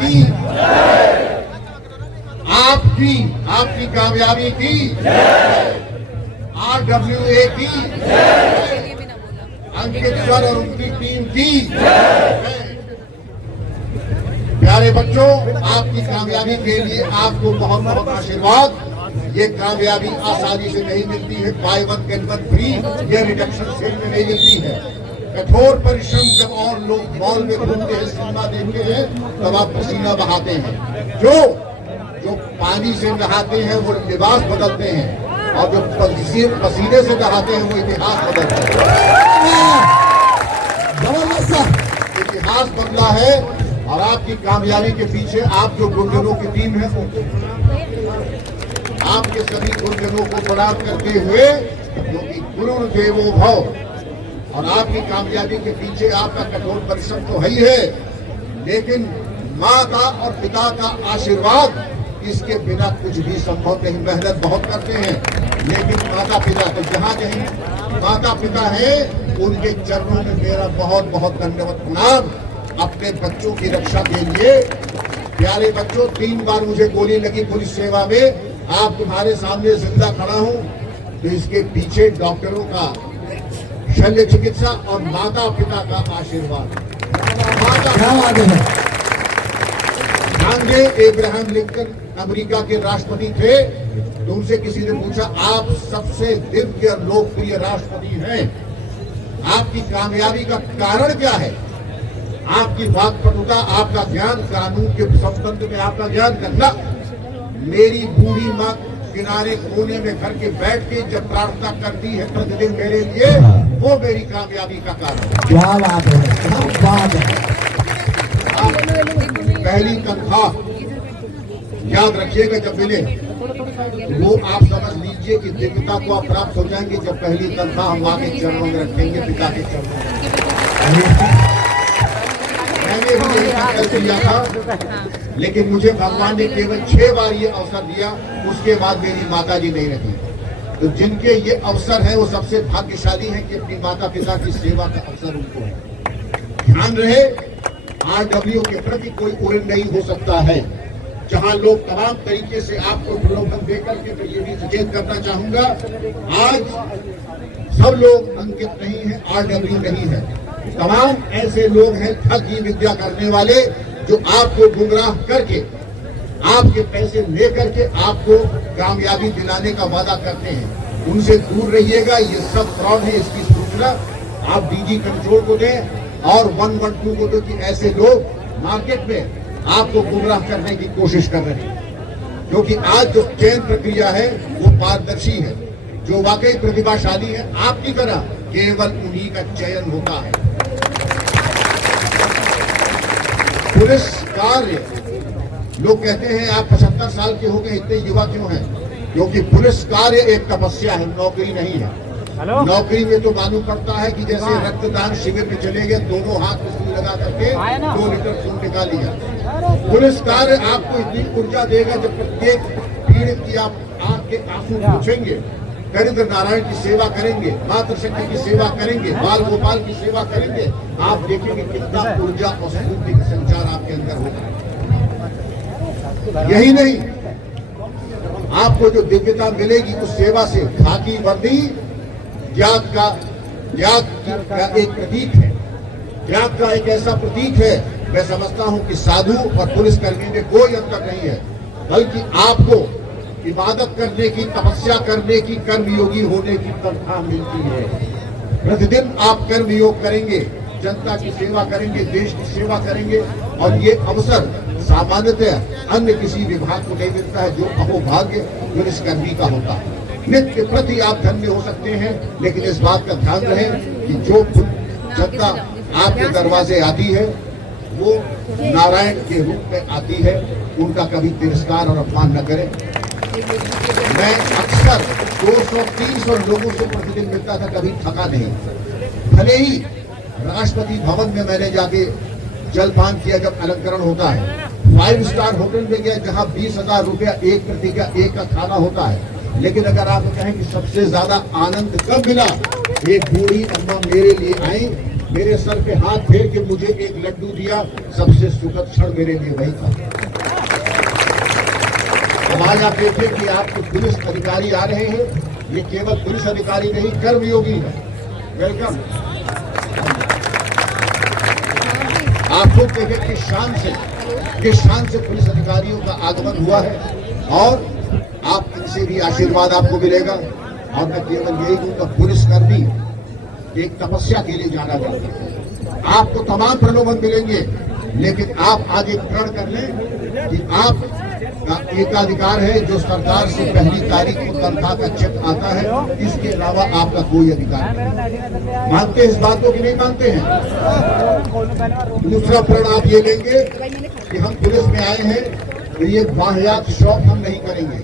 की, आपकी कामयाबी की, RWA की, अंकित सर और उनकी टीम की। प्यारे बच्चों, आपकी कामयाबी के लिए आपको बहुत बहुत आशीर्वाद। ये कामयाबी आसानी से नहीं मिलती है, by one get one free, ये रिडक्शन सेल में नहीं मिलती है। कठोर परिश्रम जब और लोग मॉल में घूमते हैं, सिनेमा देखते हैं, तब आप पसीना बहाते हैं। जो पानी से नहाते हैं वो लिबास बदलते हैं, और जो पसीने से नहाते हैं वो इतिहास बदलते हैं। इतिहास बदला है, और आपकी कामयाबी के पीछे आप जो गुरुजनों की टीम है, आपके सभी गुरुजनों को प्रणाम करते हुए, क्योंकि गुरुदेवो भव, और आपकी कामयाबी के पीछे आपका कठोर परिश्रम तो है ही है, लेकिन माता और पिता का आशीर्वाद, इसके बिना कुछ भी संभव नहीं। मेहनत बहुत करते हैं, लेकिन माता पिता तो जहाँ कहीं माता पिता है, उनके चरणों में मेरा बहुत बहुत धन्यवाद प्रणाम। अपने बच्चों की रक्षा के लिए, प्यारे बच्चों, 3 बार मुझे गोली लगी पुलिस सेवा में, आप तुम्हारे सामने जिंदा खड़ा हूं, तो इसके पीछे डॉक्टरों का, शल्य चिकित्सा और माता पिता का आशीर्वाद। एब्राहम लिंकन अमेरिका के राष्ट्रपति थे, तो उनसे किसी ने पूछा, आप सबसे दिव्य लोकप्रिय राष्ट्रपति हैं, आपकी कामयाबी का कारण क्या है? आपकी वाक्पटुता, आपका ज्ञान, कानून के संबंध में आपका ज्ञान करना। मेरी बूढ़ी माँ किनारे कोने में घर के बैठ के जब प्रार्थना करती है प्रतिदिन मेरे लिए, वो मेरी कामयाबी का कारण। क्या बात है, क्या बात है। पहली तनख्वाह याद रखिएगा जब मिले, वो आप समझ लीजिए कि दिव्यता को आप प्राप्त हो जाएंगे जब पहली तनख्वाह हम माँ के चरणों में रखेंगे, पिता के चरणों में। मैंने भी यही संकल्प लिया था, लेकिन मुझे भगवान ने केवल 6 बार ये अवसर दिया, उसके बाद मेरी माता जी नहीं रही। तो जिनके ये अवसर है वो सबसे भाग्यशाली हैं कि अपनी माता पिता की सेवा का अवसर उनको है। ध्यान रहे, RW के प्रति कोई उड़न नहीं हो सकता है। जहां लोग तमाम तरीके से आपको प्रलोभन देकर के, तो ये भी सचेत करना चाहूंगा, आज सब लोग अंकित नहीं है, RW नहीं है। तमाम ऐसे लोग हैं ठगी विद्या करने वाले, जो आपको गुमराह करके, आपके पैसे लेकर के आपको कामयाबी दिलाने का वादा करते हैं। उनसे दूर रहिएगा, ये सब फ्रॉड है। इसकी सूचना आप DG कंट्रोल को दें और 112 को दें कि ऐसे लोग मार्केट में आपको गुमराह करने की कोशिश कर रहे हैं। क्योंकि आज जो चयन प्रक्रिया है वो पारदर्शी है। जो वाकई प्रतिभाशाली है, आपकी तरह केवल उन्हीं का चयन होता है। पुलिस कार्य, लोग कहते हैं आप 75 साल के हो गए, इतने युवा क्यों हैं? क्योंकि पुलिस कार्य एक तपस्या है, नौकरी नहीं है। नौकरी में तो मालूम पड़ता है कि जैसे रक्तदान शिविर में चले गए, दोनों हाथ में सुई लगा करके 2 लीटर खून निकाल लिया। पुलिस कार्य आपको इतनी ऊर्जा देगा, जब प्रत्येक पीड़ित की आप आंख के आंसू पूछेंगे, दरिद्र नारायण की सेवा करेंगे, मातृशक्ति की सेवा करेंगे, बाल गोपाल की सेवा करेंगे, आप देखेंगे कितना ऊर्जा और स्फूर्ति का संचार आपके अंदर होगा। यही नहीं, आपको जो दिव्यता मिलेगी उस सेवा से, खाकी वर्दी त्याग का एक प्रतीक है। त्याग का एक ऐसा प्रतीक है, मैं समझता हूं कि साधु और पुलिसकर्मी में कोई अंतर नहीं है, बल्कि आपको इबादत करने की, तपस्या करने की, कर्मयोगी होने की तनख्वाह मिलती है। प्रतिदिन आप कर्मयोग करेंगे, जनता की सेवा करेंगे, देश की सेवा करेंगे, और ये अवसर सामान्यतः अन्य किसी विभाग को नहीं मिलता है, जो अहोभाग्य पुलिसकर्मी का होता है। नित्य प्रति आप धन्य हो सकते हैं, लेकिन इस बात का ध्यान रहे कि जो जनता आपके दरवाजे आती है, वो नारायण के रूप में आती है, उनका कभी तिरस्कार और अपमान न करें। मैं अक्सर 200-300 लोगों से प्रतिदिन मिलता था, कभी थका नहीं। भले ही राष्ट्रपति भवन में मैंने जाके जलपान किया जब अलंकरण होता है, 5 स्टार होटल में गया जहां 20,000 रुपया एक प्रति का एक का खाना होता है, लेकिन अगर आप कहें कि सबसे ज्यादा आनंद कब मिला, एक बूढ़ी अम्मा मेरे लिए आई मेरे सर पे हाथ फेर के मुझे एक लड्डू दिया, सबसे सुखद क्षण मेरे लिए वही था। अब आज आप देखिए कि आपके पुलिस अधिकारी आ रहे हैं, ये केवल पुलिस अधिकारी नहीं, कर्मयोगी है। वेलकम। आप खुद देखें किस शान से पुलिस अधिकारियों का आगमन हुआ है, और आप इनसे भी आशीर्वाद आपको मिलेगा। और मैं केवल यही कहूंगा, पुलिसकर्मी एक तपस्या के लिए जाना जाता है। आपको तमाम प्रलोभन मिलेंगे, लेकिन आप आज एक प्रण कर लें कि आप का एकाधिकार है जो सरकार से पहली तारीख को तनख्वाह का चेक आता है, इसके अलावा आपका कोई अधिकार नहीं। मानते हैं इस बात को कि नहीं मानते हैं? दूसरा प्रण आप ये लेंगे कि हम पुलिस में आए हैं तो ये वाहियात शौक हम नहीं करेंगे।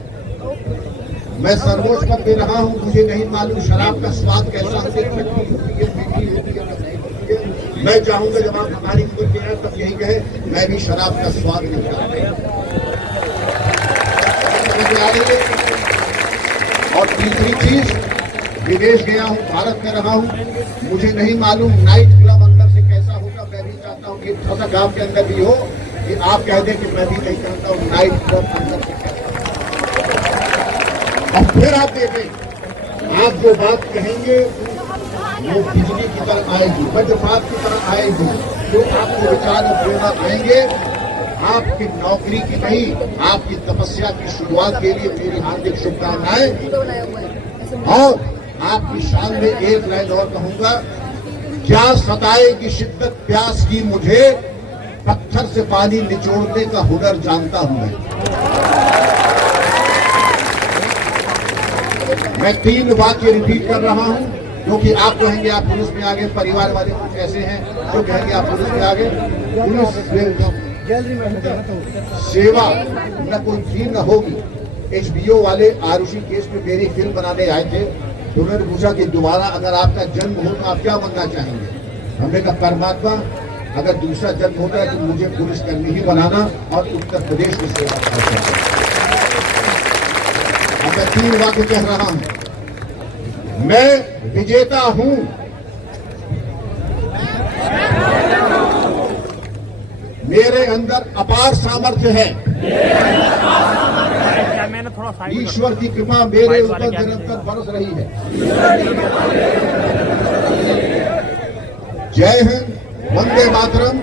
मैं सर्वोच्च पद पे रहा हूं, मुझे नहीं मालूम शराब का स्वाद कैसा होती है, मीठी होती है। मैं चाहूंगा जब आप हमारी उम्र के हैं तब यही कहे, मैं भी शराब का स्वाद नहीं चाहता। और तीसरी चीज, विदेश गया हूं, भारत में रहा हूं, मुझे नहीं मालूम नाइट क्लब अंदर से कैसा होगा। मैं भी चाहता हूं कि थोड़ा गांव के अंदर भी हो कि आप कह दें कि मैं भी नहीं चाहता हूं नाइट क्लब अंदर से कैसा। और फिर आप देखें, आप जो बात कहेंगे वो बिजली की तरह आएगी, वज्रपात की तरह आएगी। जो आपको विचार और प्रेरणा आएंगे, आपकी नौकरी की नहीं, आपकी तपस्या की शुरुआत के लिए मेरी हार्दिक शुभकामनाएं। और आपकी शान में एक लाइन और कहूंगा, क्या सताएगी शिद्दत प्यास की मुझे, पत्थर से पानी निचोड़ने का हुनर जानता हूं मैं 3 वाक्य रिपीट कर रहा हूं, क्योंकि आप कहेंगे आप पुलिस में आ गए, परिवार वाले कुछ ऐसे हैं जो कहेंगे आप पुलिस में आ गए। पुलिस सेवा न कोई फी न होगी। HBO वाले आरुषि केस में मेरी फिल्म बनाने आए थे, तो उन्होंने पूछा कि दोबारा अगर आपका जन्म हो तो आप क्या बनना चाहेंगे? हमने कहा परमात्मा, अगर दूसरा जन्म होता है तो मुझे पुलिसकर्मी ही बनाना और उत्तर प्रदेश की सेवा करना। अब मैं 3 वाक्य कह रहा हूं, मैं विजेता हूं, मेरे अंदर अपार सामर्थ्य है, ईश्वर की कृपा मेरे ऊपर निरंतर बरस रही है। जय हिंद, वंदे मातरम।